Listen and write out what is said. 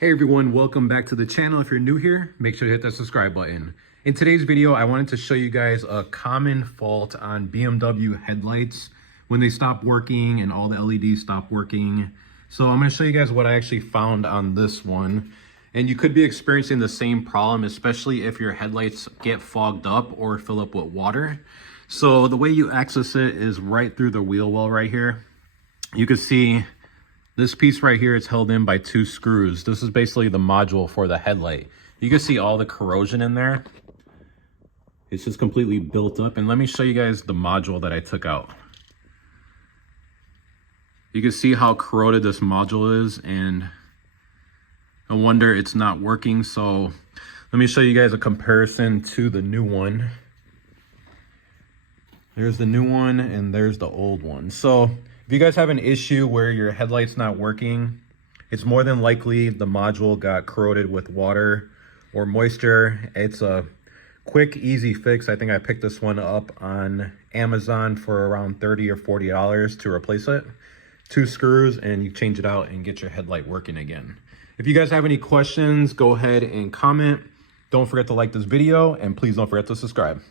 Hey everyone, welcome back to the channel. If you're new here, make sure to hit that subscribe button. In today's video, I wanted to show you guys a common fault on BMW headlights when they stop working and all the LEDs stop working. So I'm going to show you guys what I actually found on this one. And you could be experiencing the same problem, especially if your headlights get fogged up or fill up with water. So the way you access it is right through the wheel well right here. You can see this piece right here is held in by 2 screws. This is basically the module for the headlight. You can see all the corrosion in there. It's just completely built up. And let me show you guys the module that I took out. You can see how corroded this module is, and no wonder it's not working. So let me show you guys a comparison to the new one. There's the new one and there's the old one. So if you guys have an issue where your headlight's not working, it's more than likely the module got corroded with water or moisture. It's a quick, easy fix. I think I picked this one up on Amazon for around $30 or $40 to replace it. 2 screws and you change it out and get your headlight working again. If you guys have any questions, go ahead and comment. Don't forget to like this video and please don't forget to subscribe.